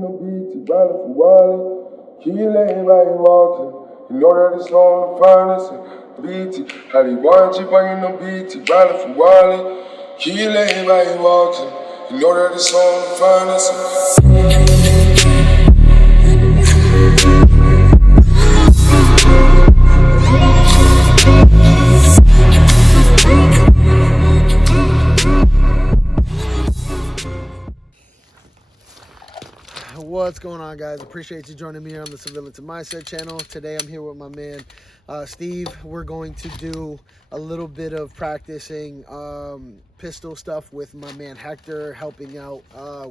Beat, riding for Wally. Kill everybody walking. You know that it's on the finest. BT, how they want you bringing them BT, riding for Wally. Kill everybody walking. You know that it's on the finest. What's going on, guys? Appreciate you joining me here on the Civility Mindset channel. Today I'm here with my man Steve. We're going to do a little bit of practicing pistol stuff with my man Hector, helping out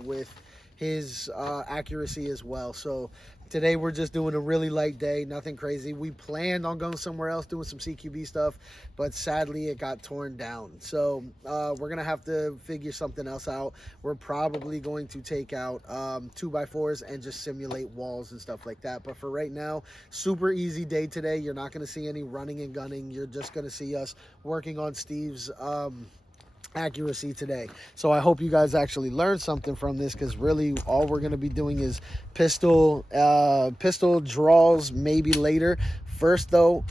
with his accuracy as well. So today we're just doing a really light day, nothing crazy. We planned on going somewhere else doing some CQB stuff, but sadly it got torn down. So we're gonna have to figure something else out. We're probably going to take out 2x4s and just simulate walls and stuff like that. But for right now, super easy day today. You're not gonna see any running and gunning. You're just gonna see us working on Steve's accuracy today. So I hope you guys actually learned something from this, because really all we're going to be doing is pistol draws maybe later. First though,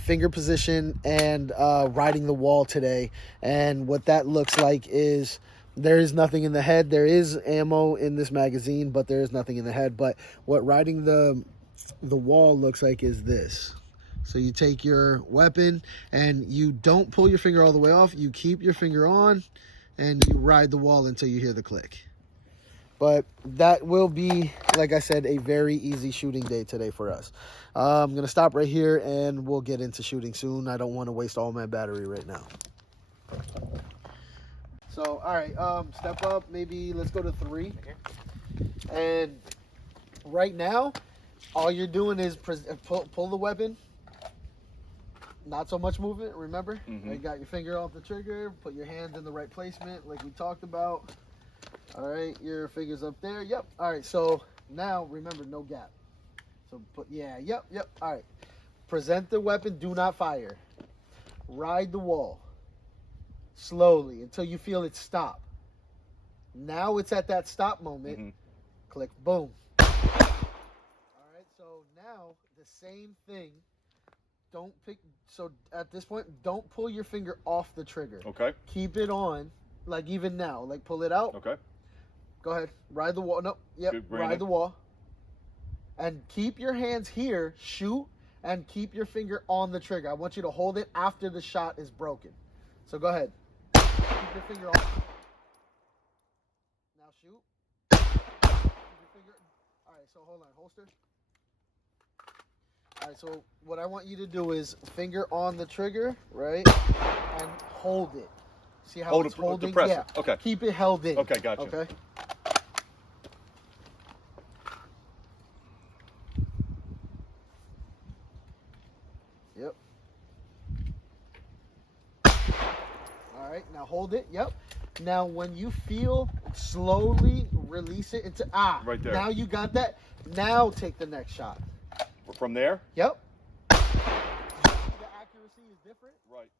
finger position and riding the wall today. And what that looks like is there is nothing in the head. There is ammo in this magazine, but there is nothing in the head. But what riding the wall looks like is this. So you take your weapon and you don't pull your finger all the way off. You keep your finger on and you ride the wall until you hear the click. But that will be, like I said, a very easy shooting day today for us. I'm going to stop right here and we'll get into shooting soon. I don't want to waste all my battery right now. So, all right, step up. Maybe let's go to 3. And right now, all you're doing is pull the weapon. Not so much movement, remember? You got your finger off the trigger, put your hands in the right placement like we talked about. All right, your finger's up there. Yep. All right, so now remember, no gap. So yep. All right. Present the weapon, do not fire. Ride the wall slowly until you feel it stop. Now it's at that stop moment. Click, boom. All right, so now the same thing. Don't pick. So at this point, don't pull your finger off the trigger. Okay. Keep it on, like even now. Like pull it out. Okay. Go ahead. Ride the wall. No. Yep. Ride the wall. And keep your hands here. Shoot and keep your finger on the trigger. I want you to hold it after the shot is broken. So go ahead. Keep your finger off. Now shoot. Keep your finger. All right. So hold on. Holster. All right, so what I want you to do is finger on the trigger, right, and hold it. See how it's holding? Yeah. Okay. Keep it held in. Okay, gotcha. Okay. Yep. All right, now hold it. Yep. Now when you feel, slowly release it into right there. Now you got that. Now take the next shot. From there? Yep. The accuracy is different. Right.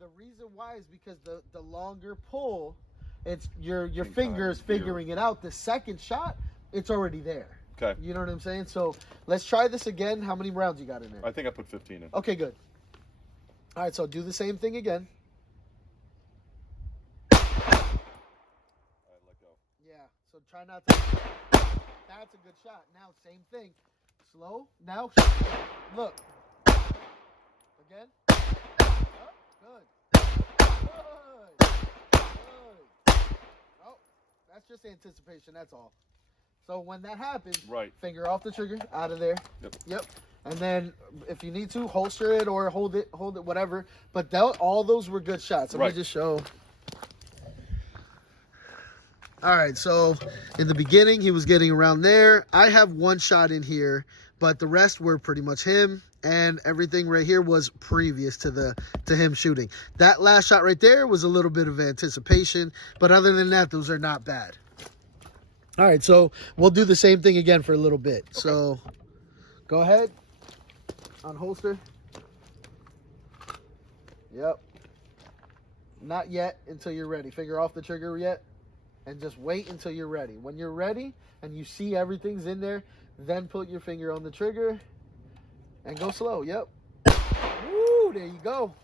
The reason why is because the longer pull, it's your finger is figuring it out. The second shot, it's already there. Okay. You know what I'm saying? So let's try this again. How many rounds you got in there? I think I put 15 in. Okay, good. All right, so do the same thing again. All right, let go. Yeah, so try not to. That's a good shot. Now, same thing. Slow. Now, look. Again. Oh, good. Good. Oh, that's just anticipation. That's all. So when that happens, right, finger off the trigger, out of there. Yep. And then if you need to, holster it or hold it, whatever. But all those were good shots. Let me just show. All right, so in the beginning, he was getting around there. I have one shot in here, but the rest were pretty much him, and everything right here was previous to him shooting. That last shot right there was a little bit of anticipation, but other than that, those are not bad. All right, so we'll do the same thing again for a little bit. Okay. So go ahead, unholster. Yep. Not yet until you're ready. Finger off the trigger yet. and just wait until you're ready. When you're ready and you see everything's in there, then put your finger on the trigger and go slow. Yep. Woo, there you go.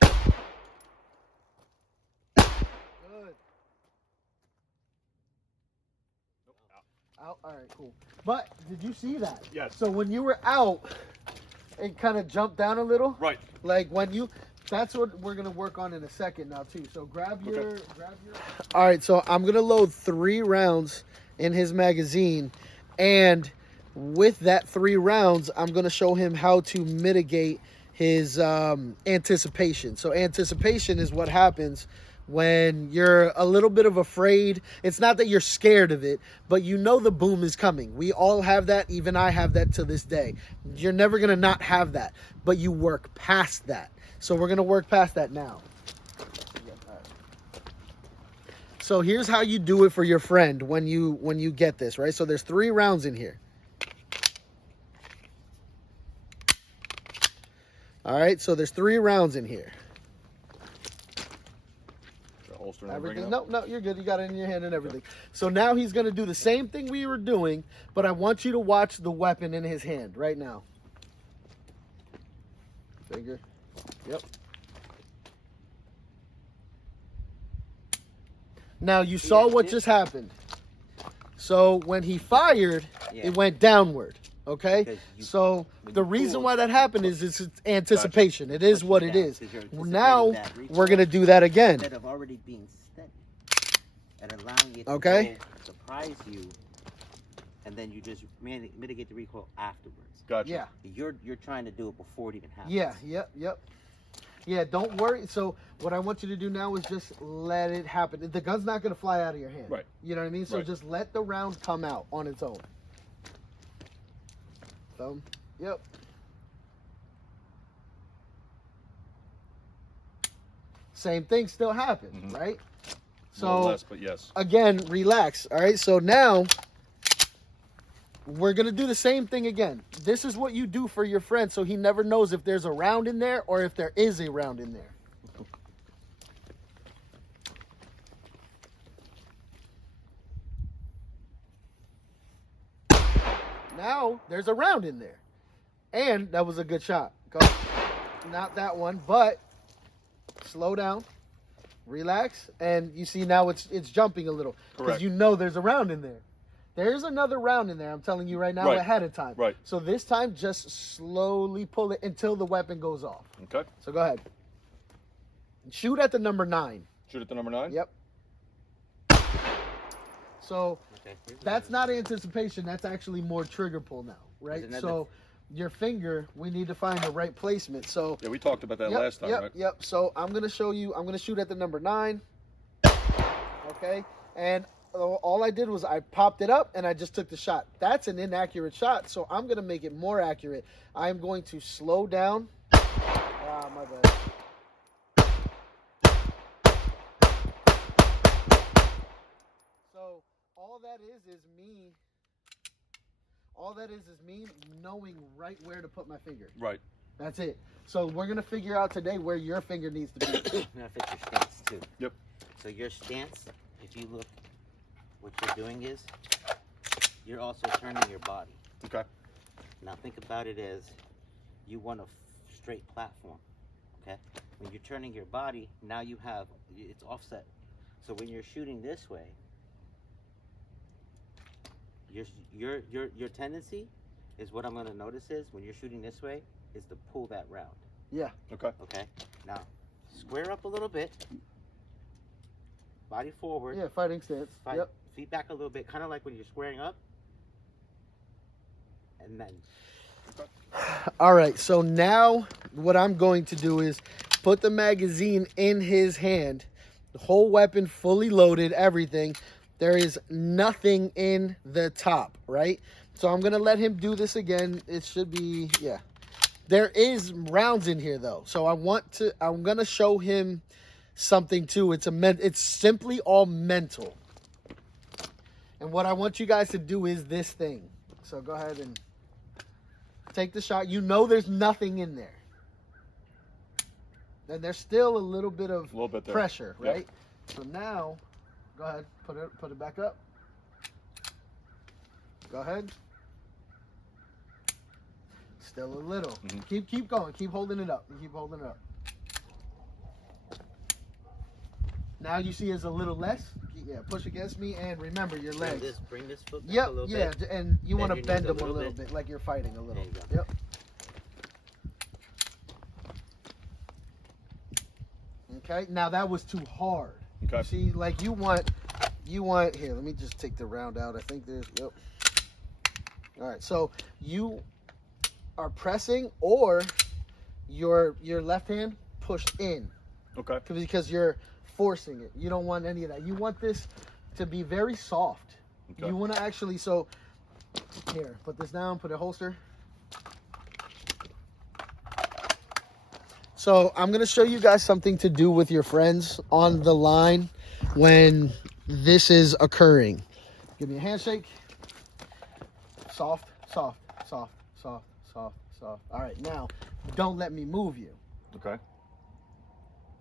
Good. Out. All right, cool. But did you see that? Yes. So when you were out, it kind of jumped down a little. Right. Like when you, that's what we're gonna work on in a second now too. So grab your. All right, so I'm gonna load 3 rounds in his magazine, and with that 3 rounds, I'm gonna show him how to mitigate his anticipation. So anticipation is what happens when you're a little bit of afraid. It's not that you're scared of it, but you know the boom is coming. We all have that. Even I have that to this day. You're never going to not have that, but you work past that. So we're going to work past that now. So here's how you do it for your friend when you get this, right? So there's 3 rounds in here. All right, so there's 3 rounds in here. Everything. No, you're good. You got it in your hand and everything. So now he's going to do the same thing we were doing, but I want you to watch the weapon in his hand right now. Finger. Yep. Now you saw what just happened. So when he fired, it went downward. Okay, so the reason why that happened is it's anticipation. Gotcha. It is what it is. Now we're gonna do that again. Instead of already being steady and allowing it to surprise you, and then you just mitigate the recoil afterwards. Gotcha. Yeah. You're trying to do it before it even happens. Yeah. Yep. Yeah. Don't worry. So what I want you to do now is just let it happen. The gun's not gonna fly out of your hand. Right. You know what I mean? So just let the round come out on its own. Yep. Same thing still happened, right? So a little less, but yes. Again, relax. All right. So now we're gonna do the same thing again. This is what you do for your friend, so he never knows if there's a round in there or if there is a round in there. Now there's a round in there. And that was a good shot. Go. Not that one, but slow down, relax, and you see now it's jumping a little because you know there's a round in there. There's another round in there. I'm telling you right now ahead of time. Right. So this time, just slowly pull it until the weapon goes off. Okay. So go ahead. Shoot at the number 9. Shoot at the number 9. Yep. So that's not anticipation. That's actually more trigger pull now, right? So your finger, we need to find the right placement. So yeah, we talked about that last time, right? Yep. So I'm gonna show you. I'm gonna shoot at the number 9. Okay. And all I did was I popped it up and I just took the shot. That's an inaccurate shot. So I'm gonna make it more accurate. I'm going to slow down. Ah, my bad. So all that is me. All that is me knowing right where to put my finger. Right. That's it. So we're going to figure out today where your finger needs to be. You're going to fit your stance too. Yep. So your stance, if you look, what you're doing is, you're also turning your body. Okay. Now think about it as you want a straight platform, okay? When you're turning your body, now you have, it's offset. So when you're shooting this way, your tendency is, what I'm going to notice is, when you're shooting this way, is to pull that round. Yeah. Okay. Okay. Now, square up a little bit. Body forward. Yeah, fighting stance. Yep. Feet back a little bit, kind of like when you're squaring up. And then. All right. So now what I'm going to do is put the magazine in his hand, the whole weapon fully loaded, everything. There is nothing in the top, right? So I'm going to let him do this again. It should be, yeah. There is rounds in here though. So I'm going to show him something too. It's simply all mental. And what I want you guys to do is this thing. So go ahead and take the shot. You know there's nothing in there. And there's still a little bit of pressure, right? Yep. So now, Go ahead. Put it back up. Go ahead. Still a little. Keep going. Keep holding it up. Keep holding it up. Now you see it's a little less. Yeah, push against me, and remember your legs. Bring this foot back a little bit. Yeah, and you want to bend them a little bit, like you're fighting a little. Yep. Okay, now that was too hard. Okay. See, like you want, here, let me just take the round out. I think there's, yep. All right, so you are pressing, or your left hand pushed in. Okay. Because you're forcing it. You don't want any of that. You want this to be very soft. Okay. You want to actually, so here, put this down, put a holster. So I'm going to show you guys something to do with your friends on the line when this is occurring. Give me a handshake. Soft, soft, soft, soft, soft, soft. All right, now don't let me move you. Okay.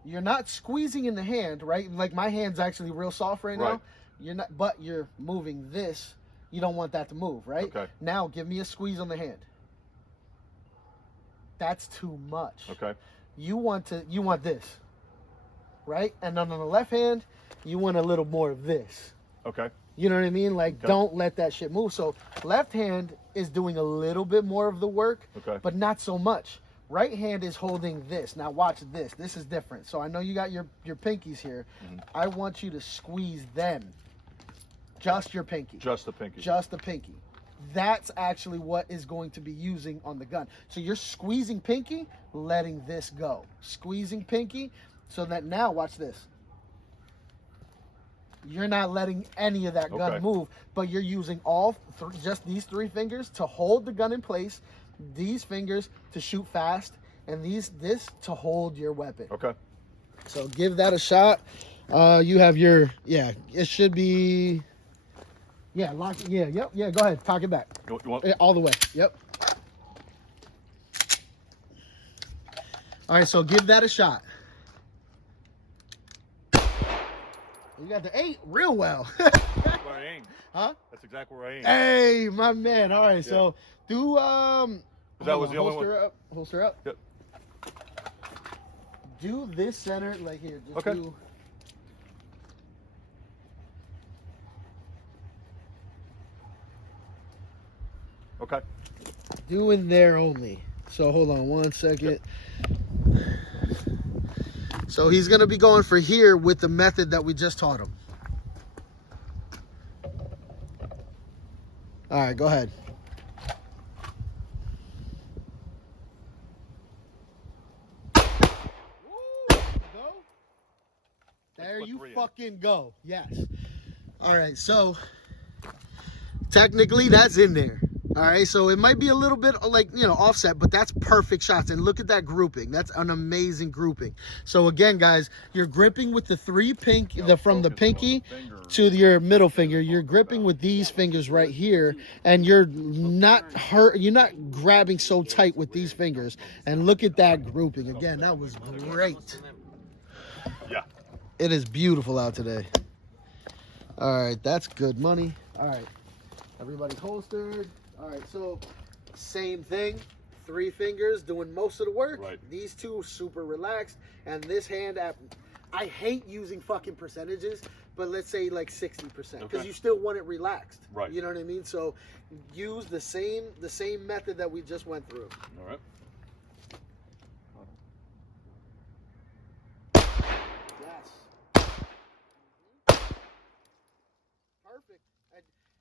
You're not squeezing in the hand, right? Like my hand's actually real soft right now. You're not, but you're moving this. You don't want that to move, right? Okay. Now give me a squeeze on the hand. That's too much. Okay. You want this, right? And then on the left hand, you want a little more of this. Okay. You know what I mean? Like, don't let that shit move. So left hand is doing a little bit more of the work, but not so much. Right hand is holding this. Now watch this. This is different. So I know you got your pinkies here. I want you to squeeze them. Just your pinky. Just the pinky. Just the pinky. That's actually what is going to be using on the gun. So you're squeezing pinky, letting this go. Squeezing pinky, so that now, watch this. You're not letting any of that gun move, but you're using just these three fingers to hold the gun in place, these fingers to shoot fast, and this to hold your weapon. Okay. So give that a shot. You have your, it should be, lock it. Yep. Go ahead. Cock it back. You want? All the way. Yep. All right, so give that a shot. You got the 8 real well. That's where I aim. Huh? That's exactly where I aim. Hey, my man. All right, so do that was the only one. Holster up. Yep. Do this center like here. Just do. Okay. Do in there only. So hold on 1 second. So he's going to be going for here with the method that we just taught him. All right, go ahead. There you fucking go. Yes. All right, so technically that's in there. All right, so it might be a little bit like, offset, but that's perfect shots. And look at that grouping. That's an amazing grouping. So again, guys, you're gripping with the from the pinky to your middle finger. You're gripping with these fingers right here, and you're not grabbing so tight with these fingers. And look at that grouping. Again, that was great. Yeah. It is beautiful out today. All right, that's good money. All right, everybody holstered. All right, so same thing, 3 fingers doing most of the work. Right. These two super relaxed, and this hand I hate using fucking percentages, but let's say like 60%, because you still want it relaxed. Right. You know what I mean? So use the same method that we just went through. All right. Yes. Perfect.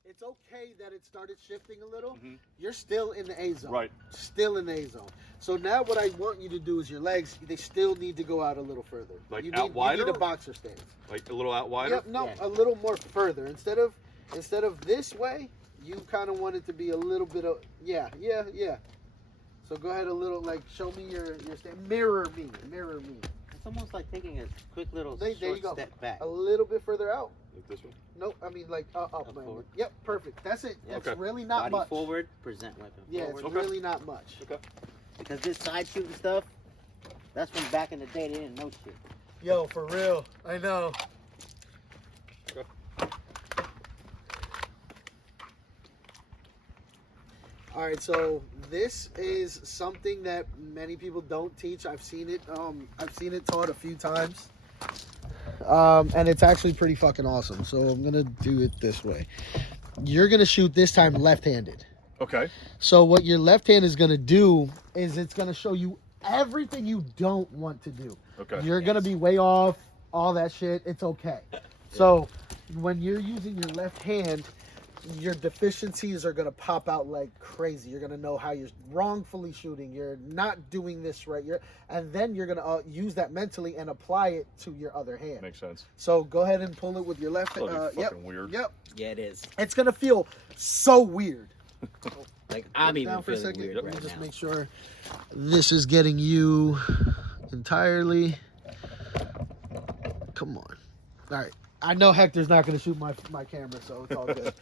It's okay that it started shifting a little. You're still in the A zone. Right. Still in the A zone. So now what I want you to do is your legs, they still need to go out a little further. Like out wider? You need a boxer stance. Like a little out wider? Yep, no, a little more further. Instead of this way, you kind of want it to be a little bit of, yeah. So go ahead a little, like, show me your stance. Mirror me. It's almost like taking a quick little there you short go. step back. A little bit further out. Like this one? Nope, I mean like up. Forward. Yep, perfect. That's it. That's really not Body much. forward, present weapon forward. It's really not much. Okay. Because this side shooting stuff, that's from back in the day they didn't know shit. Yo, for real. I know. Okay. All right, so this is something that many people don't teach. I've seen it taught a few times. And it's actually pretty fucking awesome. So I'm gonna do it this way. You're gonna shoot this time left-handed. Okay. So what your left hand is gonna do is it's gonna show you everything you don't want to do. Okay. You're gonna be way off, all that shit. It's okay. So when you're using your left hand, your deficiencies are gonna pop out like crazy. You're gonna know how you're wrongfully shooting. You're not doing this right. And then you're gonna use that mentally and apply it to your other hand. Makes sense. So go ahead and pull it with your left hand. Fucking weird. Yep. Yeah, it is. It's gonna feel so weird. Like I'm Down even for a feeling second. weird Let me right just now. make sure this is getting you entirely. Come on. All right. I know Hector's not going to shoot my camera, so it's all good.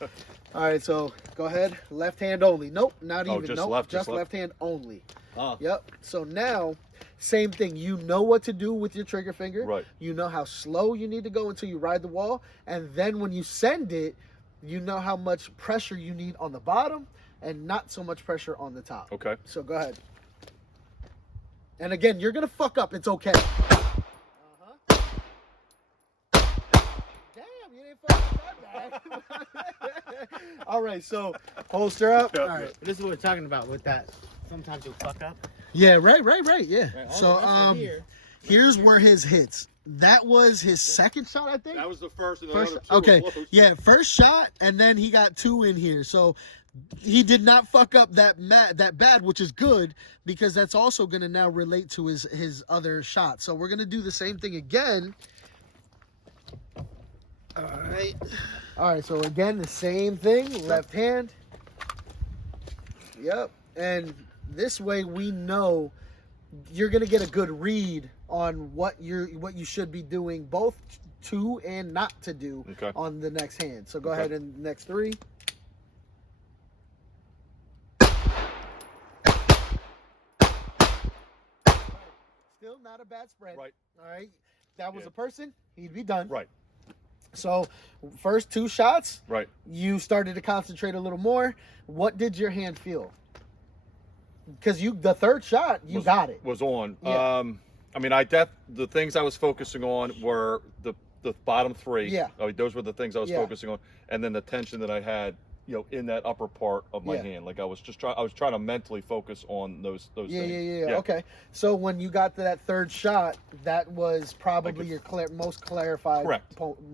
All right, so go ahead. Left hand only. Nope, not even. Just nope, left, just just left. left hand only. Oh. Yep. So now, same thing. You know what to do with your trigger finger. Right. You know how slow you need to go until you ride the wall. And then when you send it, you know how much pressure you need on the bottom and not so much pressure on the top. Okay. So go ahead. And again, you're going to fuck up. It's okay. Damn, you didn't fuck up that bad. All right, so holster up. Yeah. All right. This is what we're talking about with that. Sometimes you'll fuck up. Yeah, right, yeah. Right, all So the rest are here. here's where his hits. That was his second shot, I think. That was the first and the First, other two okay, were close. yeah, first shot, and then he got two in here. So he did not fuck up that bad, which is good because that's also going to now relate to his other shot. So we're going to do the same thing again. All right. So again, the same thing. Left hand. Yep. And this way we know you're going to get a good read on what you should be doing, both to and not to do on the next hand. So go ahead and next three. Still not a bad spread. Right. All right. That was a person. He'd be done. Right. So first two shots, Right. you started to concentrate a little more. What did your hand feel? Because the third shot, you got it. Was on. Yeah. I mean, the things I was focusing on were the bottom three. Yeah. Those were the things I was focusing on, and then the tension that I had, in that upper part of my hand. Like I was trying to mentally focus on those things. Yeah. Okay. So when you got to that third shot, that was probably your most clarified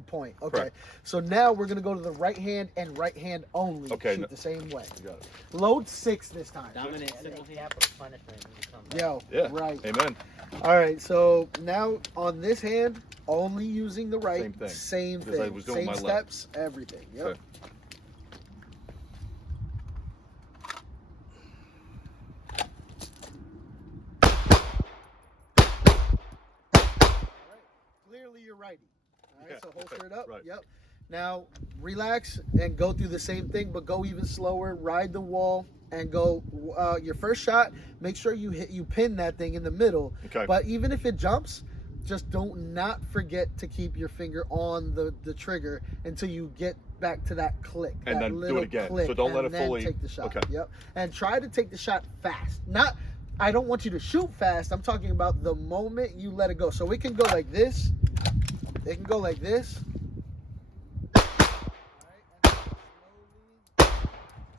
point. Okay. Correct. So now we're gonna go to the right hand and right hand only. Okay. Shoot the same way. You got it. Load 6 this time. Dominant single capital punishment when you come back. Yo. Yeah. Right. Amen. All right. So now on this hand, only using the right. Same thing. Same Because I thing. was doing Same my left. steps. Everything. Yep. Okay. Clearly you're righty. All right, Yeah. so holster it up. Right. Yep. Now relax and go through the same thing, but go even slower. Ride the wall and go. Your first shot, make sure you pin that thing in the middle. Okay. But even if it jumps, just don't not forget to keep your finger on the trigger until you get back to that click. And that then do little it again. click, So don't let and it then fully- take the shot. okay. Yep. And try to take the shot fast. Not. I don't want you to shoot fast. I'm talking about the moment you let it go. So it can go like this. It can go like this.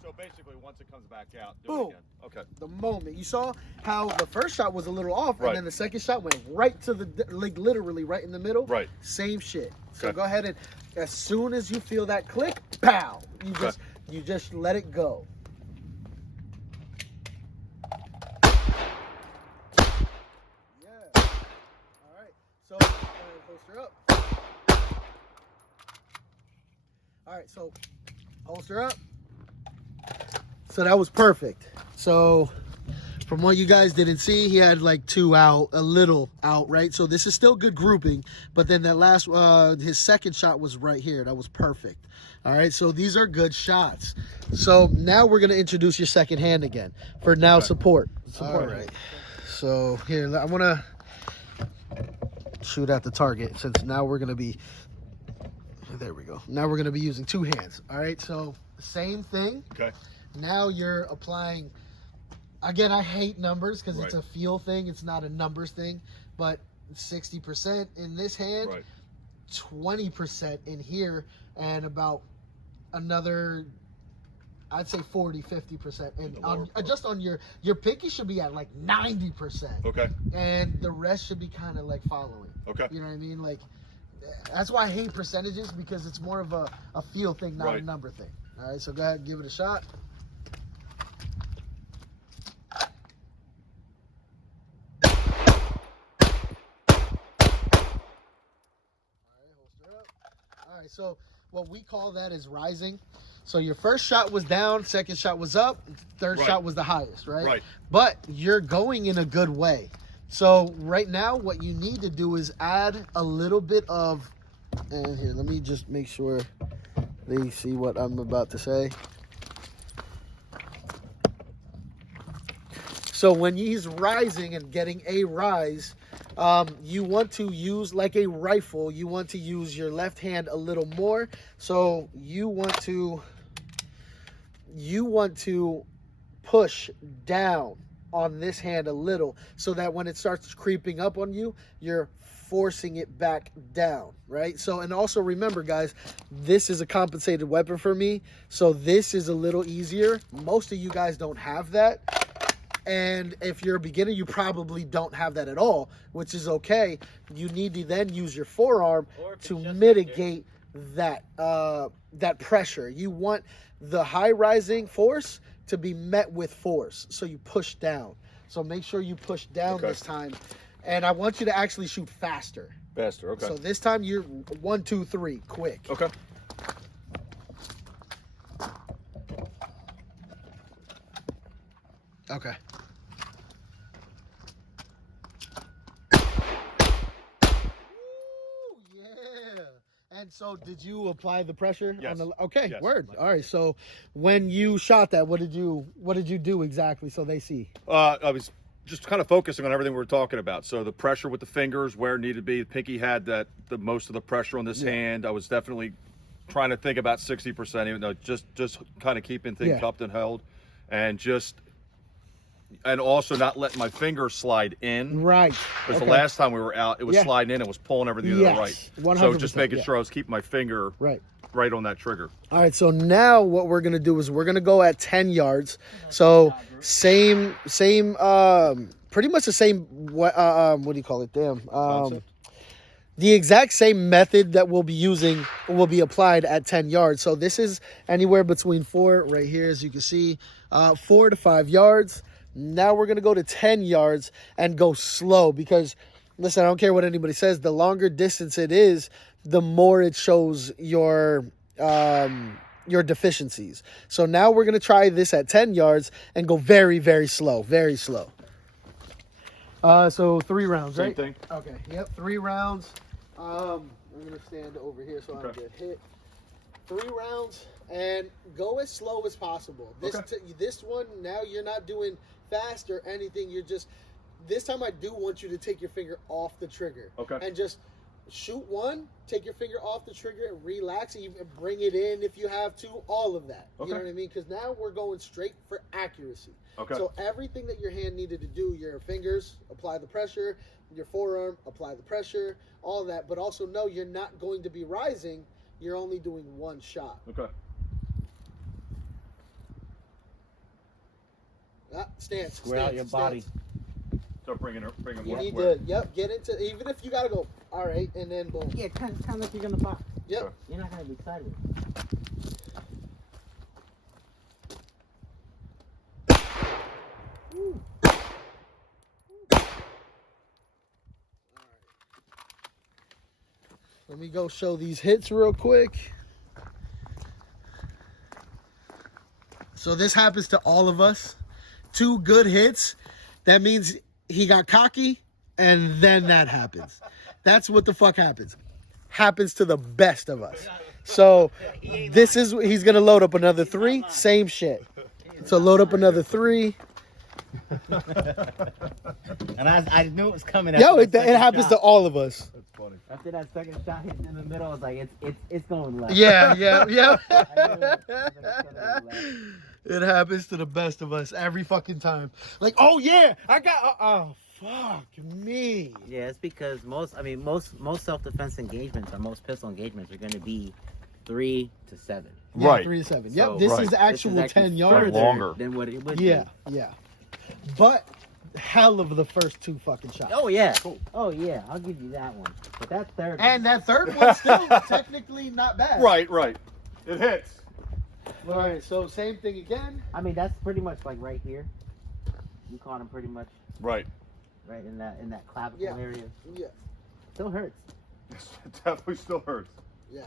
So basically, once it comes back out, do Boom. it again. Okay. The moment you saw how the first shot was a little off, Right. and then the second shot went right to like literally right in the middle. Right. Same shit. So Okay. go ahead and as soon as you feel that click, pow! Okay. You just let it go. Yeah. All right. So holster up. All right. So holster up. So that was perfect. So from what you guys didn't see, he had like two out, a little out, right? So this is still good grouping, but then that last, his second shot was right here. That was perfect. All right, so these are good shots. So now we're gonna introduce your second hand again for now support. All right. So here, I wanna shoot at the target since now we're gonna be, there we go. Now we're gonna be using two hands. All right, so same thing. Okay. Now you're applying. Again, I hate numbers because it's Right. a feel thing. It's not a numbers thing. But 60% in this hand, Right. 20% in here, and about another, I'd say 40-50%. And on, just on your pinky should be at like 90%. Okay. And the rest should be kind of like following. Okay. You know what I mean? Like, that's why I hate percentages, because it's more of a feel thing, not a Right. number thing. All right, so go ahead and give it a shot. All right, so what we call that is rising. So your first shot was down, second shot was up, third Right. shot was the highest, right? Right. But you're going in a good way. So right now what you need to do is add a little bit of, and here, let me just make sure they see what I'm about to say. So when he's rising and getting a rise, you want to use, like a rifle, you want to use your left hand a little more. So you want to push down on this hand a little, so that when it starts creeping up on you, you're forcing it back down, right? So, and also remember, guys, this is a compensated weapon for me, so this is a little easier. Most of you guys don't have that. And if you're a beginner, you probably don't have that at all, which is okay. You need to then use your forearm to mitigate that that pressure. You want the high rising force to be met with force, so you push down. So make sure you push down this time, and I want you to actually shoot faster. Faster, okay. So this time you're 1, 2, 3, quick. Okay. Okay. And so, did you apply the pressure? Yes. On the, okay, Yes. word. All right. So, when you shot that, what did you do exactly, so they see? I was just kind of focusing on everything we were talking about. So the pressure with the fingers, where it needed to be. The pinky had the most of the pressure on this hand. I was definitely trying to think about 60%, even though just kind of keeping things cupped and held, and also not letting my fingers slide in. Right. Because the last time we were out, it was sliding in and was pulling everything to the right. 100%, So just making sure I was keeping my finger right on that trigger. All right, so now what we're going to do is we're going to go at 10 yards. So same pretty much the same, what do you call it? The exact same method that we'll be using will be applied at 10 yards. So this is anywhere between 4, right here, as you can see, 4 to 5 yards. Now we're going to go to 10 yards and go slow, because, listen, I don't care what anybody says. The longer distance it is, the more it shows your deficiencies. So now we're going to try this at 10 yards and go very, very slow, very slow. So 3 rounds, right? Same thing. Okay, yep, 3 rounds. I'm going to stand over here so I don't get hit. 3 rounds, and go as slow as possible. This one, now you're not doing fast or anything. You're just, this time I do want you to take your finger off the trigger. Okay. And just shoot one, take your finger off the trigger, and relax, and even bring it in if you have to, all of that. You know what I mean? Because now we're going straight for accuracy. Okay. So everything that your hand needed to do, your fingers, apply the pressure, your forearm, apply the pressure, all that. But also know you're not going to be rising. You're only doing 1 shot. Okay. Stance. Square out your body. Start bringing You more need square. to, get into, even if you got to go, all right, and then boom. Yeah, kind of like you're gonna box. Yep. You're not gonna be sideways. Let me go show these hits real quick. So this happens to all of us. 2 good hits. That means he got cocky, and then that happens. That's what the fuck happens. Happens to the best of us. So this is, he's going to load up another 3. Same shit. So load up another 3. And I knew it was coming. Yo, it happens to all of us. That's funny. After that second shot hit in the middle, I was like, it's going left. Yeah. I knew it was gonna be left. It happens to the best of us every fucking time. Like, oh yeah, I got. Oh fuck me. Yeah, it's because most self-defense engagements or most pistol engagements are going to be 3 to 7. Yeah, Right. 3 to 7. So- Yep, this Right. is This actual is actually 10 yards. Right, longer. than what it would Yeah, be. yeah. But hell of the first 2 fucking shots. Oh yeah. Cool. Oh yeah. I'll give you that one. But that third. And that third one's still technically not bad. Right. It hits. All right, so same thing again. I mean, that's pretty much like right here. You caught him pretty much Right. right in that clavicle Yeah. area. Yeah, Still hurts. It definitely still hurts. yeah.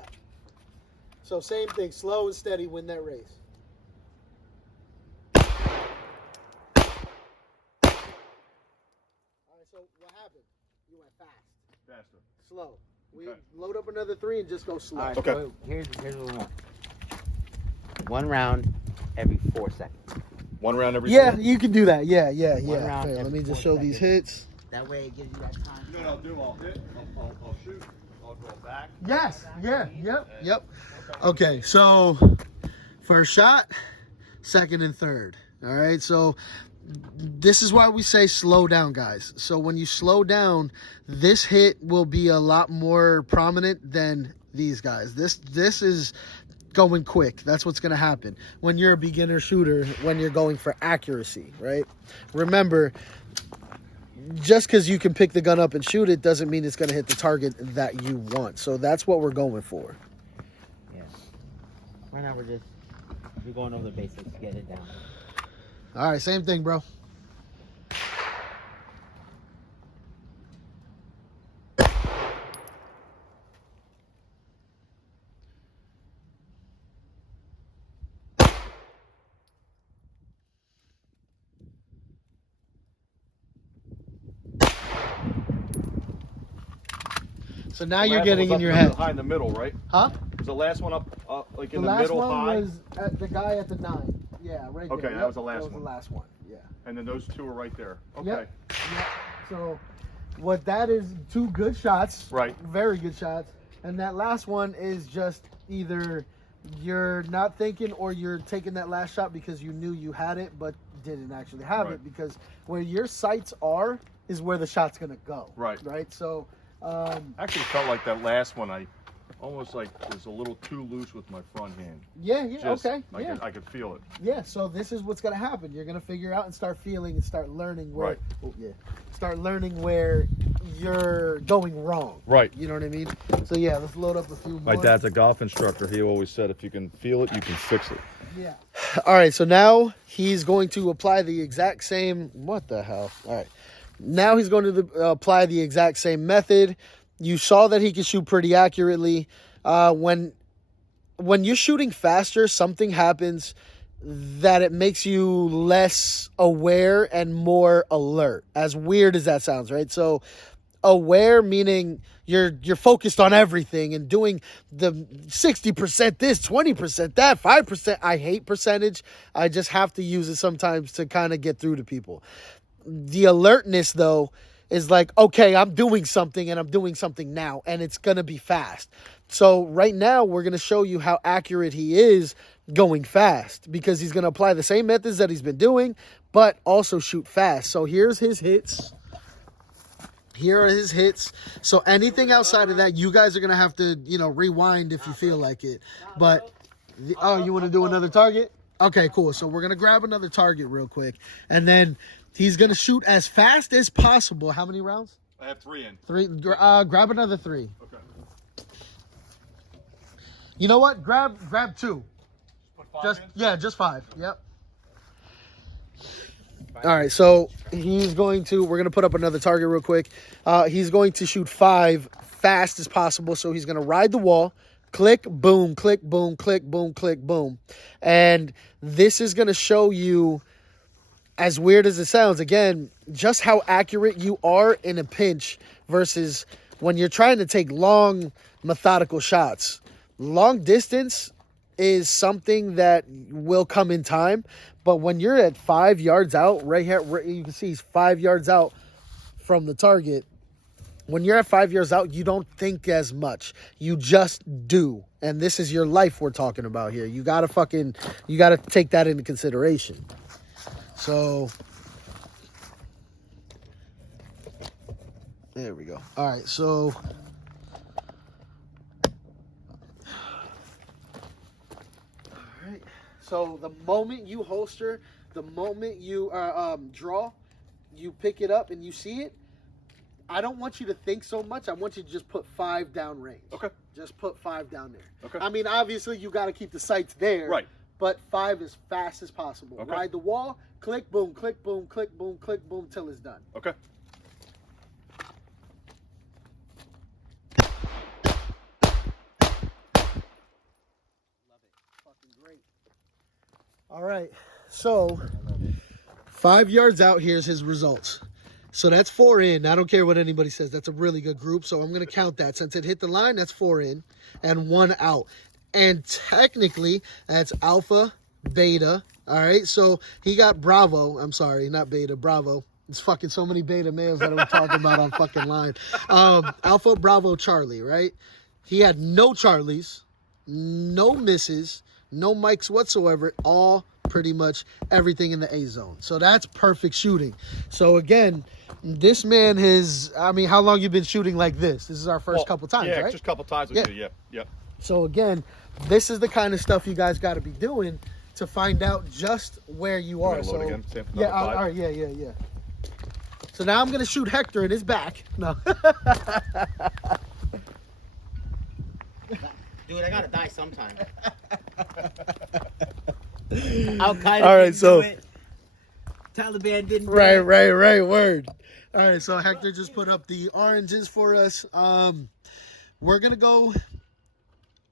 So same thing, slow and steady, win that race. All right, so what happened? You went fast, Faster. slow. We Okay. load up another 3 and just go slow. All right. Okay. So here's what we want. 1 round every 4 seconds. 1 round every. Yeah, 4? you can do that. Yeah. One round Fair. Let every me just 4 show these seconds. hits. That way it gives you that time. You know what I'll do? I'll hit. I'll shoot. I'll go back. Yes. Yeah. Yep. Okay. So first shot, second and third. All right. So this is why we say slow down, guys. So when you slow down, this hit will be a lot more prominent than these guys. This is going quick. That's what's going to happen when you're a beginner shooter, when you're going for accuracy, right? Remember, just because you can pick the gun up and shoot it doesn't mean it's going to hit the target that you want. So that's what we're going for. Yeah. Right now we're going over the basics, getting it down. All right, same thing, bro. So now you're getting in your head. High in the middle, right? Huh? Was the last one up like in The the last middle one high? was at the guy at the 9. Yeah, right there. Okay, that was the last That was one. the last one, yeah. And then those 2 are right there. Okay. Yep. So what that is, 2 good shots. Right. Very good shots. And that last one is just either you're not thinking or you're taking that last shot because you knew you had it but didn't actually have Right. it, because where your sights are is where the shot's going to go. Right. Right? So Actually felt like that last one I almost like was a little too loose with my front hand. yeah, Just, okay. I could feel it. Yeah, so this is what's gonna happen. You're gonna figure out and start feeling and start learning where. Right. Oh, yeah. Start learning where you're going wrong. Right. You know what I mean? So yeah, let's load up a few more. My dad's a golf instructor. He always said if you can feel it, you can fix it. Yeah. All right. So now he's going to apply the exact same. What the hell? All right. Now he's going to apply the exact same method. You saw that he could shoot pretty accurately. When you're shooting faster, something happens that it makes you less aware and more alert. As weird as that sounds, right? So aware meaning you're focused on everything and doing the 60% this, 20% that, 5%. I hate percentage. I just have to use it sometimes to kind of get through to people. The alertness, though, is like, okay, I'm doing something and I'm doing something now and it's going to be fast. So right now we're going to show you how accurate he is going fast, because he's going to apply the same methods that he's been doing, but also shoot fast. So here's his hits. Here are his hits. So anything outside of that, you guys are going to have to, rewind if you feel like it. But, oh, you want to do another target? Okay, cool. So we're going to grab another target real quick. And then he's going to shoot as fast as possible. How many rounds? I have 3 in. 3. Grab another 3. Okay. You know what? Grab 2. Put 5 in? Just 5. Yep. All right, so we're going to put up another target real quick. He's going to shoot 5 fast as possible. So he's going to ride the wall, click, boom, click, boom, click, boom, click, boom. And this is going to show you, as weird as it sounds, again, just how accurate you are in a pinch versus when you're trying to take long, methodical shots. Long distance is something that will come in time, but when you're at 5 yards out, right here, you can see he's 5 yards out from the target. When you're at 5 years out, you don't think as much. You just do. And this is your life we're talking about here. You gotta take that into consideration. So, there we go. All right, so so the moment you holster, the moment you draw, you pick it up and you see it, I don't want you to think so much. I want you to just put 5 down range. Okay. Just put 5 down there. Okay. I mean, obviously, you got to keep the sights there. Right. But 5 as fast as possible. Okay. Ride the wall, click, boom, click, boom, click, boom, click, boom, till it's done. Okay. Love it. Fucking great. All right. So, 5 yards out, here's his results. So that's 4 in. I don't care what anybody says. That's a really good group. So I'm going to count that. Since it hit the line, that's 4 in and 1 out. And technically, that's alpha, beta. All right. So he got Bravo. I'm sorry, not beta, Bravo. It's fucking so many beta males that I'm talking about on fucking line. Alpha, Bravo, Charlie, right? He had no Charlies, no misses, no mics whatsoever. All pretty much everything in the A zone. So that's perfect shooting. So again, this man has, I mean, how long you been shooting like this? This is our first couple times, yeah, right? just a couple times with you. Yeah. So again, this is the kind of stuff you guys got to be doing to find out just where you are. Load again? Yeah, all right, yeah. So now I'm gonna shoot Hector in his back. No. Dude, I gotta die sometime. Al-Qaeda All right, didn't so do it. Taliban didn't do right, it. word. All right, so Hector just put up the oranges for us. We're gonna go.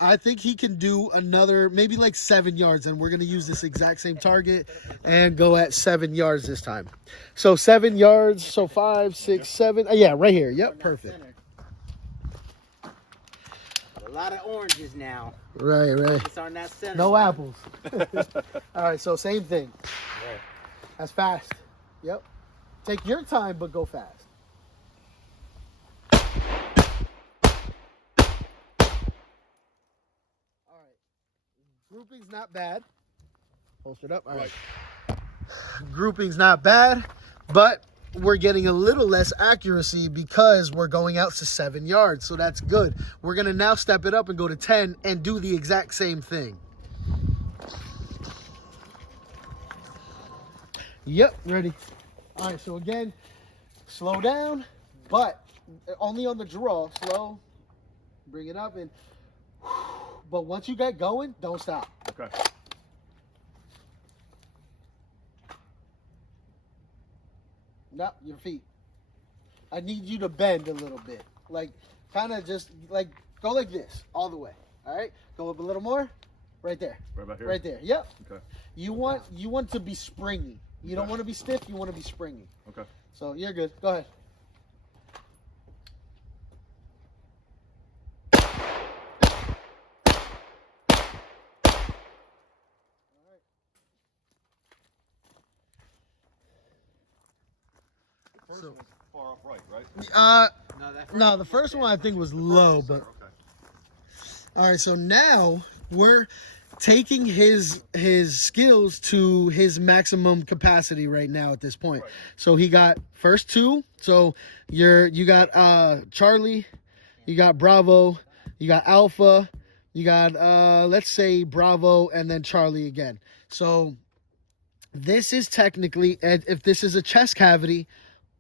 I think he can do another, maybe like 7 yards, and we're gonna use this exact same target and go at 7 yards this time. So 7 yards. So 5, 6, 7. Yeah, right here. Yep, perfect. A lot of oranges now. Right. It's on that center. No apples. All right, so same thing. Right. That's fast. Yep. Take your time, but go fast. All right. Grouping's not bad. Holster it up. All right. Grouping's not bad, but we're getting a little less accuracy because we're going out to 7 yards. So that's good. We're going to now step it up and go to 10 and do the exact same thing. Yep, ready. All right, so again, slow down, but only on the draw. Slow, bring it up, and but once you get going, don't stop. Okay. No, your feet. I need you to bend a little bit. Like, kind of just, like, go like this all the way. All right? Go up a little more. Right there. Right about here? Right there. Yep. Okay. You want to be springy. You don't want to be stiff. You want to be springy. Okay. So you're good. Go ahead. First one was far up right? No, the first one I think was low, but Okay. all right. So now we're taking his skills to his maximum capacity right now at this point. Right. So he got first 2. So you got Charlie, you got Bravo, you got Alpha, you got let's say Bravo, and then Charlie again. So this is technically, if this is a chest cavity,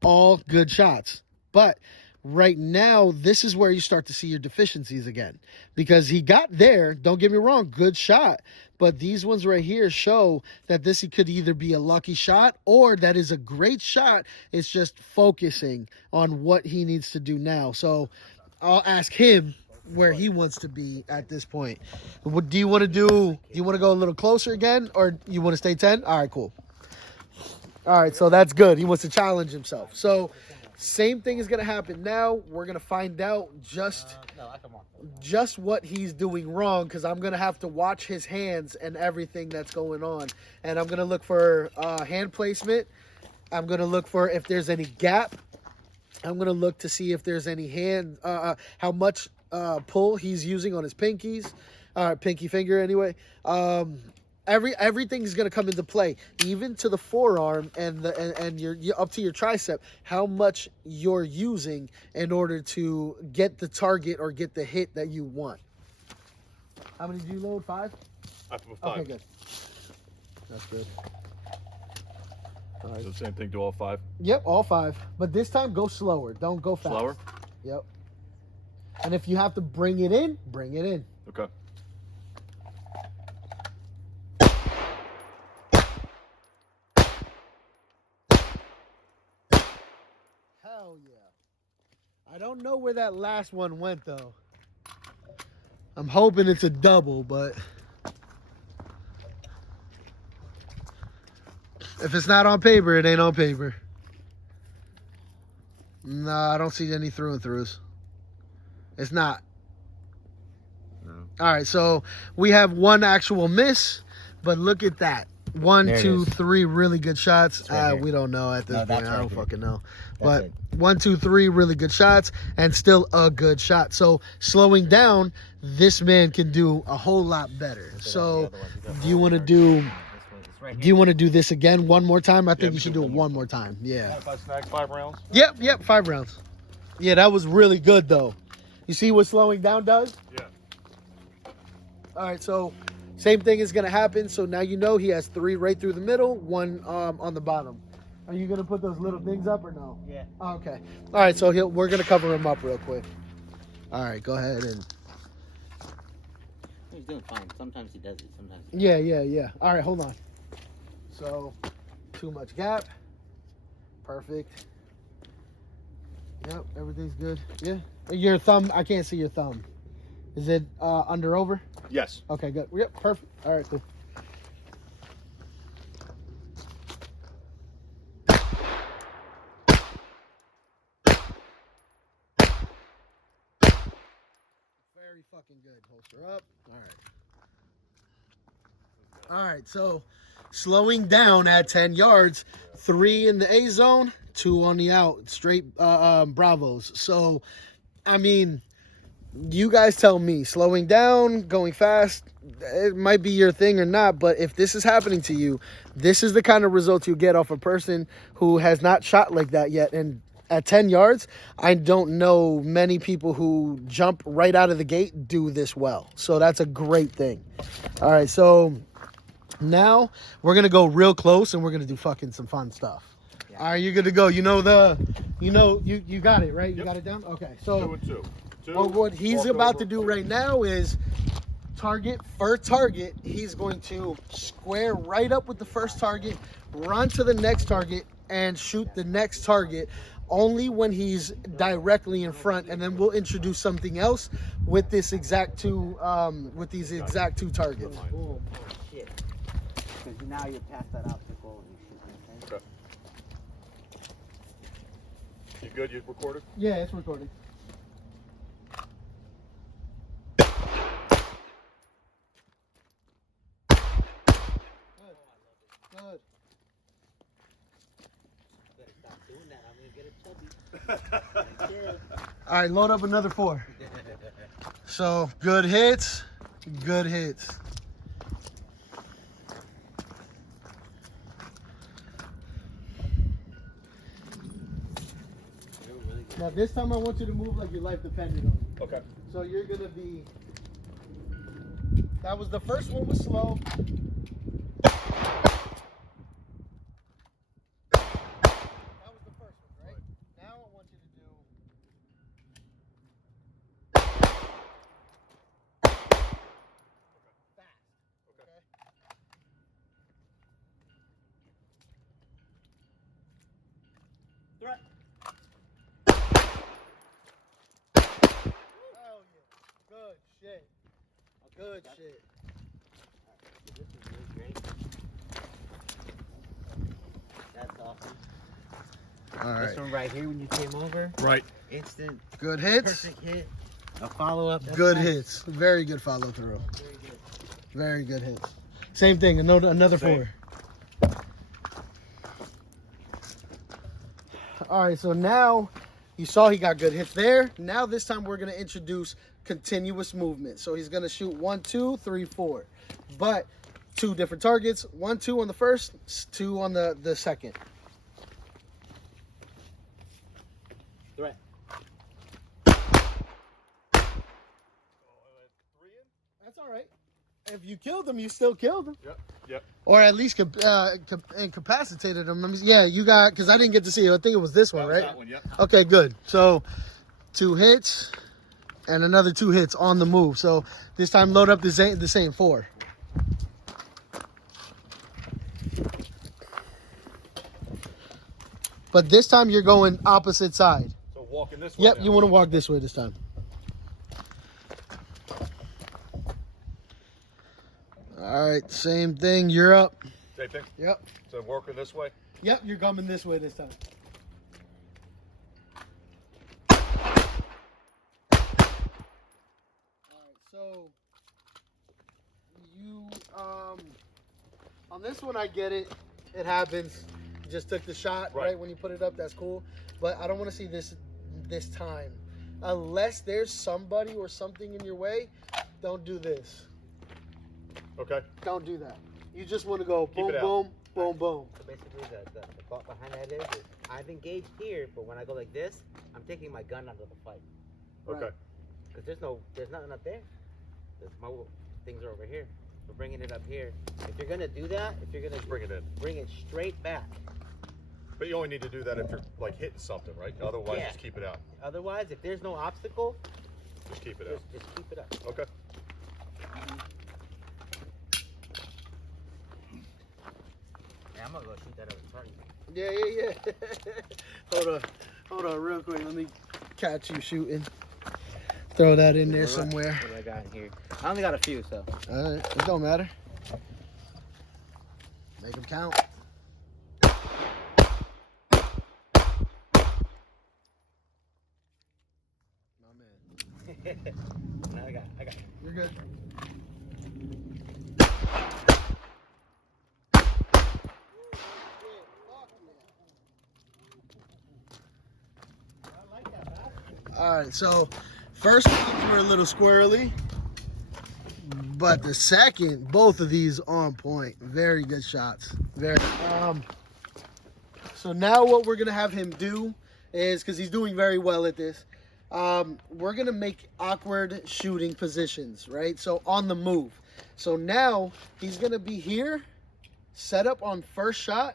all good shots. But right now, this is where you start to see your deficiencies again. Because he got there, don't get me wrong, good shot. But these ones right here show that this could either be a lucky shot or that is a great shot. It's just focusing on what he needs to do now. So I'll ask him where he wants to be at this point. What do you want to do? Do you want to go a little closer again, or you want to stay 10? All right, cool. All right, so that's good. He wants to challenge himself. So same thing is going to happen now. We're going to find out just what he's doing wrong, because I'm going to have to watch his hands and everything that's going on. And I'm going to look for hand placement. I'm going to look for if there's any gap. I'm going to look to see if there's any hand, how much pull he's using on his pinkies, pinky finger anyway. Everything's going to come into play, even to the forearm and your up to your tricep, how much you're using in order to get the target or get the hit that you want. How many did you load? 5? I put 5. Okay, good. That's good. All right. So same thing, do all 5? Yep, all 5. But this time, go slower. Don't go fast. Slower? Yep. And if you have to bring it in, bring it in. Okay. Hell yeah. I don't know where that last one went, though. I'm hoping it's a double, but if it's not on paper, it ain't on paper. No, I don't see any through and throughs. It's not. No. All right, so we have one actual miss, but look at that. 1, There it 2, is. 3 really good shots. It's right here. We don't know at this No, point. that's I right don't here. fucking know. That's But 1, 2, 3 really good shots and still a good shot. So slowing down, this man can do a whole lot better. So do you want to do this again one more time? I think you should do it one more time. Yeah. If I snag 5 rounds? Yep, 5 rounds. Yeah, that was really good though. You see what slowing down does? Yeah. All right, so same thing is going to happen. So now you know he has 3 right through the middle, 1 on the bottom. Are you going to put those little things up or no? Yeah. Okay. All right, so we're going to cover him up real quick. All right, go ahead and... He's doing fine. Sometimes he does it. Sometimes. Yeah. All right, hold on. So, too much gap. Perfect. Yep, everything's good. Yeah. Your thumb, I can't see your thumb. Is it under over? Yes. Okay, good. Yep, perfect. All right, cool. Very fucking good. Holster up. All right. All right, so slowing down at 10 yards, 3 in the A zone, 2 on the out, straight bravos. So, I mean, you guys tell me, slowing down, going fast, it might be your thing or not, but if this is happening to you, this is the kind of results you get off a person who has not shot like that yet. And at 10 yards, I don't know many people who jump right out of the gate do this well. So that's a great thing. All right, so now we're going to go real close and we're going to do fucking some fun stuff. Yeah. All right, you're good to go. You got it, right? You Yep. got it down? Okay, so 2 and 2. well, what he's about to do right now is target for target. He's going to square right up with the first target, run to the next target, and shoot the next target only when he's directly in front. And then we'll introduce something else with this exact with these exact 2 targets. Boom. Oh, shit. Because now you're past that obstacle and you shoot. Okay. You good? You recorded? Yeah, it's recording. Good. Better stop doing that. I'm gonna get a chubby. All right, load up another 4. So good hits, good hits. Now this time I want you to move like your life depended on it. Okay. So you're gonna be. That was the first one was slow. That was the first one, right? Now I want you to do. Fast. Okay. Threat. Hell yeah. Good shit. Good shit. This is really great. That's awesome. All right. This one right here, when you came over, Right. instant, Good hits. perfect hit. A follow up. Good hits. Very good follow through. Very good. Very good hits. Same thing. Another Same. 4. All right. So now You saw he got good hits there. Now this time we're going to introduce continuous movement. So he's going to shoot 1, 2, 3, 4. But 2 different targets. 1, 2 on the first, 2 on the second. Threat. That's all right. If you killed him, you still killed him. Yep. Yep. Or at least incapacitated him. Yeah, you got, because I didn't get to see it. I think it was this one, right? That one, yep. Okay, good. So 2 hits and another 2 hits on the move. So this time load up the same 4. But this time you're going opposite side. So walking this way. Yep, now. you want to walk this way this time. All right, same thing. You're up. Same thing. Yep. So working this way. Yep, you're coming this way this time. Alright, so you on this one I get it. It happens. You just took the shot right when you put it up, that's cool. But I don't want to see this time. Unless there's somebody or something in your way, don't do this. Okay. Don't do that. You just want to go boom, boom, boom, boom. So basically, the thought behind that is I've engaged here, but when I go like this, I'm taking my gun out of the fight. Okay. Because there's nothing up there. My things are over here. We're bringing it up here. If you're gonna do that, if you're gonna Bring it in. bring it straight back. But you only need to do that if you're like hitting something, right? Otherwise, Yeah. just keep it out. Otherwise, if there's no obstacle, Just keep it out. just keep it up. Okay. Yeah, I'm gonna go shoot that other target. Yeah. Hold on, real quick. Let me catch you shooting. Throw that in there somewhere. What do I got in here? I only got a few, so. All right, it don't matter. Make them count. My man. No, I got it. You're good. All right, so first ones were a little squirrely, but the second, both of these on point. Very good shots. Very. So now what we're gonna have him do is, because he's doing very well at this, we're gonna make awkward shooting positions, right? So on the move. So now he's gonna be here, set up on first shot,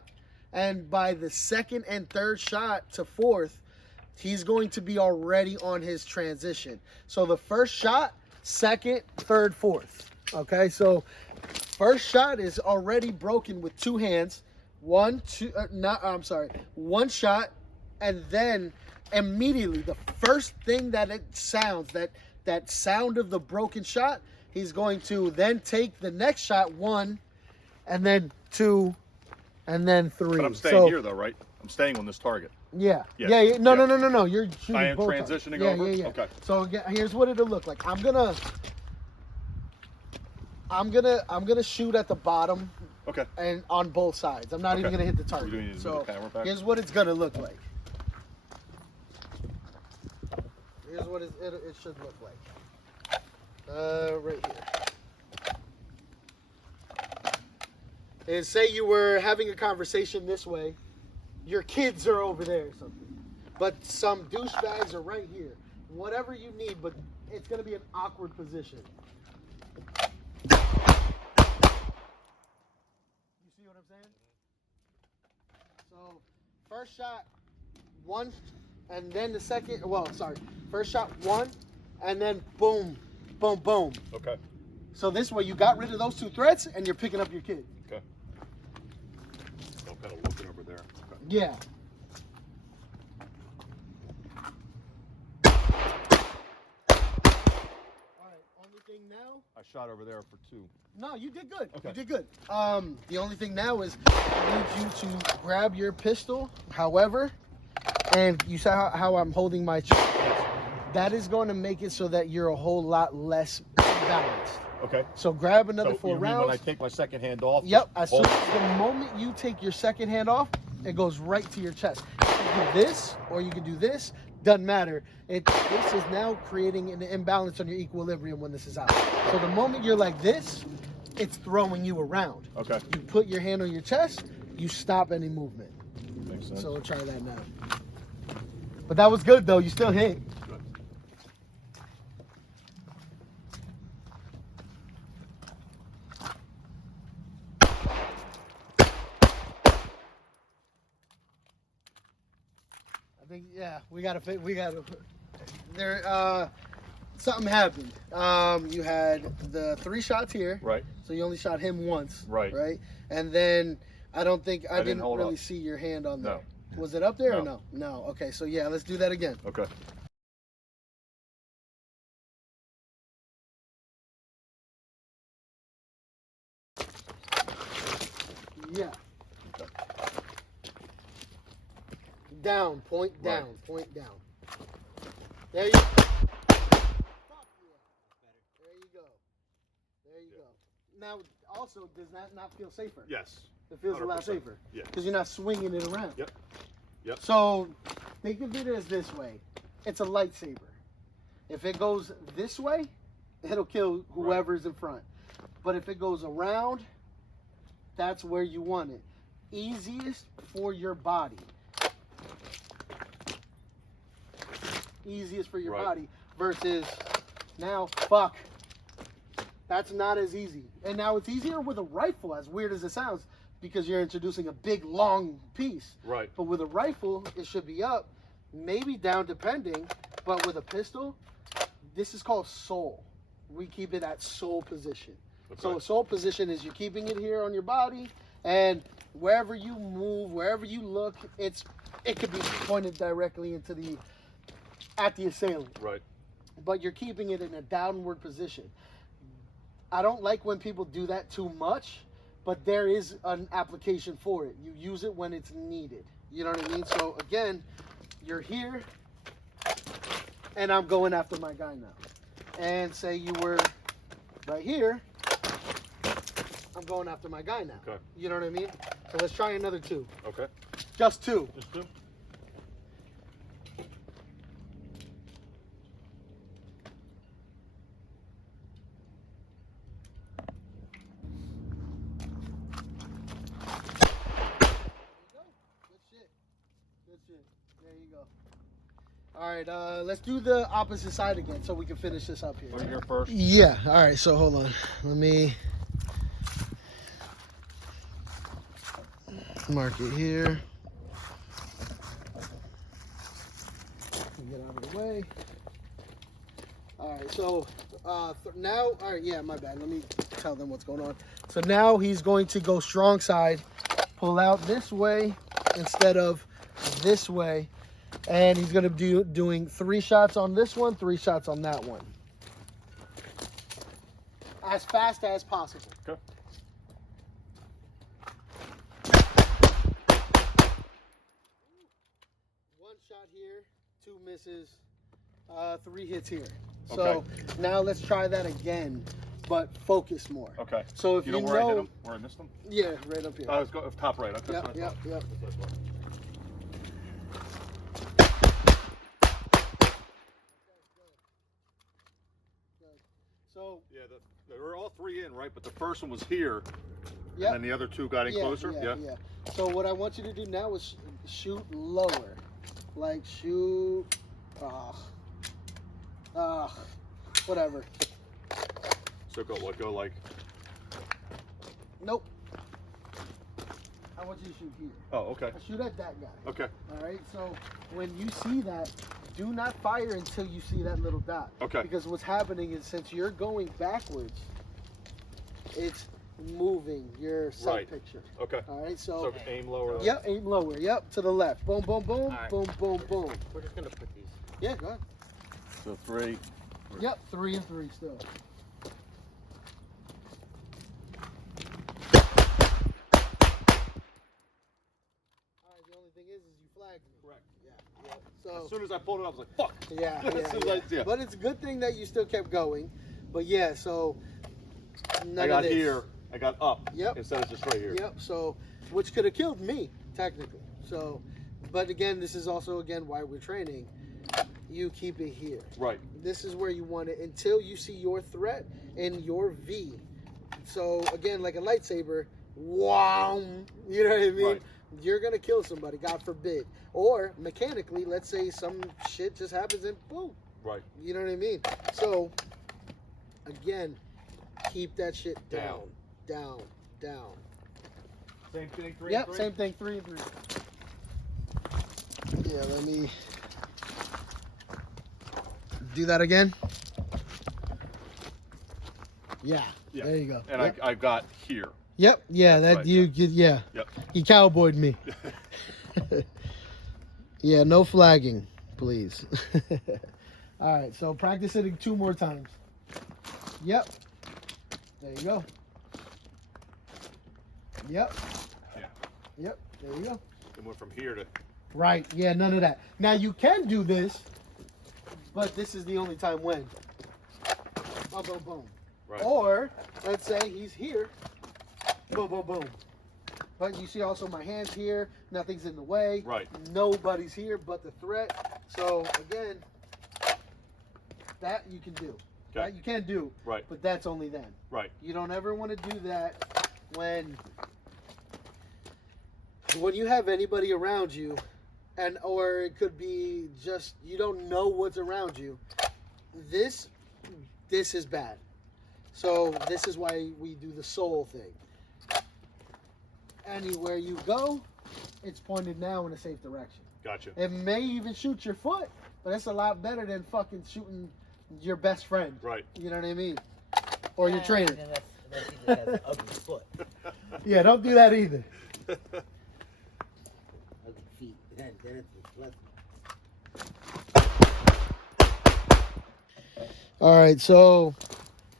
and by the second and third shot to fourth, he's going to be already on his transition. So the first shot, second, third, fourth. Okay, so first shot is already broken with 2 hands. One shot, and then immediately the first thing that it sounds, that sound of the broken shot, he's going to then take the next shot, 1, and then 2, and then 3. But I'm staying here though, right? I'm staying on this target. Yeah. Yeah. Yeah. No. You're shooting. I am both transitioning times. over? Yeah. Okay. So here's what it'll look like. I'm gonna shoot at the bottom. Okay. And on both sides. I'm not even gonna hit the target. We need to so move the camera back? here's what it's gonna look like. Here's what it should look like. Right here. And say you were having a conversation this way. Your kids are over there or something. But some douchebags are right here. Whatever you need, but it's going to be an awkward position. You see what I'm saying? So, first shot, 1, and then the second, first shot, 1, and then boom, boom, boom. Okay. So this way you got rid of those 2 threats and you're picking up your kid. Okay. So I'm kind of looking over there. Okay. Yeah. Alright, only thing now. I shot over there for 2. No, you did good. Okay. You did good. The only thing now is I need you to grab your pistol, however, and you saw how I'm holding my chest. That is going to make it so that you're a whole lot less balanced. Okay. So grab another So 4 you mean rounds. when I take my second hand off? Yep. just As soon hold- as the moment you take your second hand off, it goes right to your chest. You can do this, or you can do this. doesn't matter. This is now creating an imbalance on your equilibrium when this is out. So the moment you're like this, it's throwing you around. Okay. You put your hand on your chest, you stop any movement. Makes sense. So we'll try that now. But that was good though. You still hit. Good. I think we gotta there something happened. You had the 3 shots here. Right. So you only shot him once. Right. Right. And then I didn't hold really up. see your hand on there. No. Was it up there or No. no? No. Okay, so yeah, let's do that again. Okay. Yeah. Okay. Down, point Right. down, point down. There you go. There you go. There you go. Now, also, does that not feel safer? Yes. It feels a lot 100%. safer. Yeah. Because you're not swinging it around. Yep. Yep. So, think of it as this way. It's a lightsaber. If it goes this way, it'll kill whoever's in front. But if it goes around, that's where you want it. Easiest for your body. Easiest for your Right. body versus now, fuck. That's not as easy. And now it's easier with a rifle, as weird as it sounds, because you're introducing a big, long piece. Right. But with a rifle, it should be up, maybe down depending, but with a pistol, this is called sole. We keep it at sole position. Okay. So a sole position is you're keeping it here on your body, and wherever you move, wherever you look, it could be pointed directly at the assailant. Right. But you're keeping it in a downward position. I don't like when people do that too much, but there is an application for it. You use it when it's needed. You know what I mean? So again, you're here, and I'm going after my guy now. And say you were right here, I'm going after my guy now. Okay. You know what I mean? So let's try another 2. Okay. Just 2. Just 2. Good shit. There you go. All right, let's do the opposite side again so we can finish this up here. Put it here first. Yeah, all right, so hold on. Let me mark it here. Get out of the way. All right, so now, all right, yeah, my bad. Let me tell them what's going on. So now he's going to go strong side, pull out this way instead of this way, and he's going to be doing 3 shots on this one, 3 shots on that one, as fast as possible. Okay. One shot here, 2 misses, 3 hits here. So Okay. now let's try that again, but focus more. Okay. So if You know you where I hit know, him? Where I missed him? yeah, right up here. Let's go top right. Okay. Yep, yep, yep. So Yeah, they were all 3 in, right? But the first one was here, yeah, and then the other 2 got in closer. Yeah. So what I want you to do now is shoot lower, like shoot, whatever. So go what? Go like. Nope. I want you to shoot here. Oh, okay. Shoot at that guy. Okay. All right. So when you see that, do not fire until you see that little dot. Okay. Because what's happening is since you're going backwards, it's moving your sight Right. picture. Okay. All right. So aim lower. Yep, aim lower. Yep, to the left. Boom, boom, boom, right. boom, boom, boom. We're just gonna put these. Yeah, go ahead. So 3. Yep, 3 and 3 still. All right, the only thing is you flagged me. Correct. Yeah. So. As soon as I pulled it, I was like, "Fuck." Yeah, As soon as yeah. I- But it's a good thing that you still kept going. But yeah, so none I got of this. here. I got up. Yep. Instead of just right here. Yep. So, which could have killed me technically. So, but again, this is also again why we're training. you keep it here. Right. This is where you want it until you see your threat and your V. So again, like a lightsaber, wow, you know what I mean? Right. You're gonna kill somebody, God forbid. Or mechanically, let's say some shit just happens and boom. Right. You know what I mean? So again, keep that shit down, down, down. Same thing, 3 Yep, and 3? same thing, 3 and 3. Yeah, let me do that again. Yeah, there you go. And yep. I got here. Yep, yeah, That's that right, you, yeah. Yep. He cowboyed me. Yeah, no flagging, please. All right, so practice it 2 more times. Yep. There you go. Yep. Yeah. Yep, there you go. It went from here to... Right, yeah, none of that. Now you can do this, but this is the only time when. Boom, boom, boom. Right. Or, let's say he's here. Boom, boom, boom. But you see also my hands here. Nothing's in the way. Right. Nobody's here but the threat. So, again, that you can do. Okay. Right? You can do. Right. But that's only then. Right. You don't ever want to do that when you have anybody around you, and or it could be just you don't know what's around you. This is bad. So this is why we do the soul thing. Anywhere you go, it's pointed now in a safe direction. Gotcha. It may even shoot your foot, but that's a lot better than fucking shooting your best friend. Right. You know what I mean? Or your trainer. That's either has an ugly foot. Yeah, don't do that either. Ugly feet. Then it's less. All right, so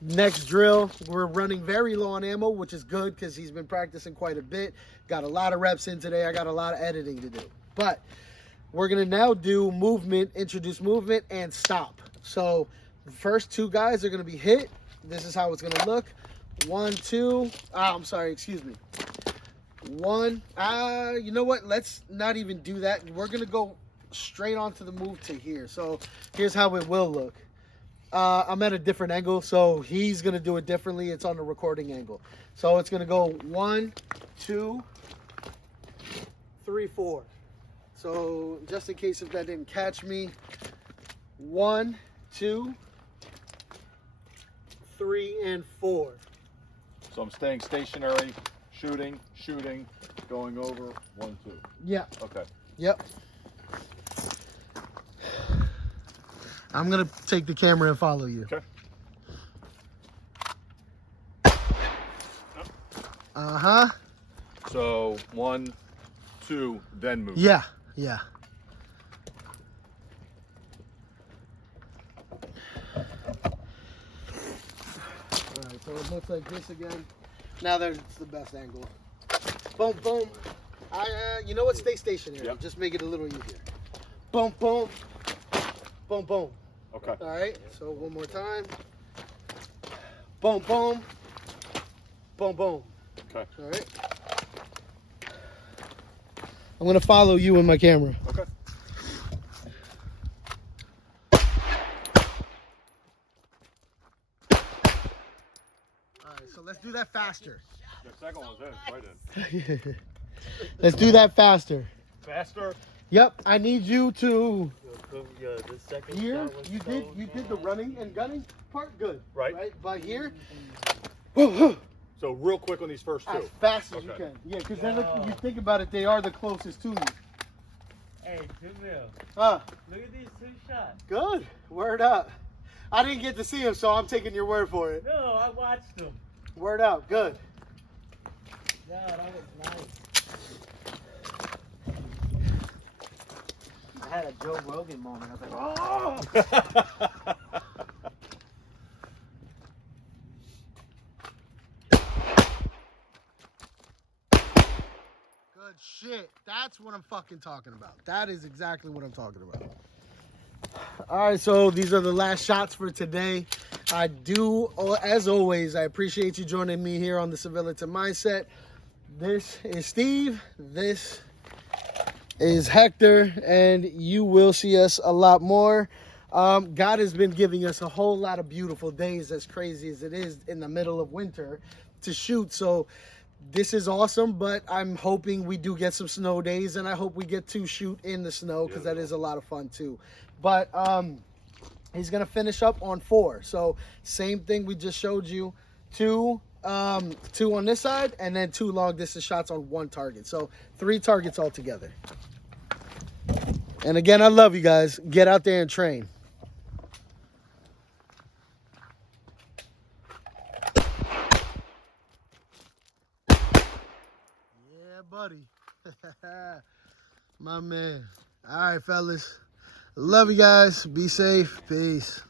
next drill, we're running very low on ammo, which is good because he's been practicing quite a bit. Got a lot of reps in today. I got a lot of editing to do. But we're going to now do movement, introduce movement, and stop. So the first 2 guys are going to be hit. This is how it's going to look. 1, 2. I'm sorry, excuse me. 1. You know what? Let's not even do that. We're going to go straight onto the move to here. So here's how it will look. I'm at a different angle, so he's going to do it differently. It's on the recording angle. So it's going to go 1, 2, 3, 4. So just in case if that didn't catch me, 1, 2, 3, and 4. So I'm staying stationary, shooting, going over, 1, 2. Yeah. Okay. Yep. I'm going to take the camera and follow you. Okay. Uh-huh. So 1, 2, then move. Yeah, yeah. All right, so it looks like this again. Now there's the best angle. Boom, boom. You know what? Stay stationary. Yep. Just make it a little easier. Boom, boom. Boom, boom. Okay. All right, so one more time. Boom, boom. Boom, boom. Okay. All right. I'm going to follow you in my camera. Okay. All right, so let's do that faster. The second one was in, right in. Let's do that faster. Faster. Yep, I need you to The second here. shot was You did the running and gunning part good. Right. Right, but here, So real quick on these first 2. as fast as you Okay. can. Yeah, because then if you think about it, they are the closest to you. Hey, Jamil, Huh? look at these 2 shots. Good. Word up. I didn't get to see him, so I'm taking your word for it. No, I watched them. Word out. Good. No, that was nice. I had a Joe Rogan moment. I was like, oh! Good shit. That's what I'm fucking talking about. That is exactly what I'm talking about. All right, so these are the last shots for today. I do, as always, I appreciate you joining me here on the Civility Mindset. This is Steve. This is Hector, and you will see us a lot more. God has been giving us a whole lot of beautiful days, as crazy as it is in the middle of winter, to shoot. So this is awesome, but I'm hoping we do get some snow days, and I hope we get to shoot in the snow, because that is a lot of fun too. But he's gonna finish up on 4. So same thing we just showed you, 2 on this side, and then 2 long distance shots on 1 target. So 3 targets altogether. And again, I love you guys. Get out there and train. Yeah, buddy. My man. All right, fellas. Love you guys. Be safe. Peace.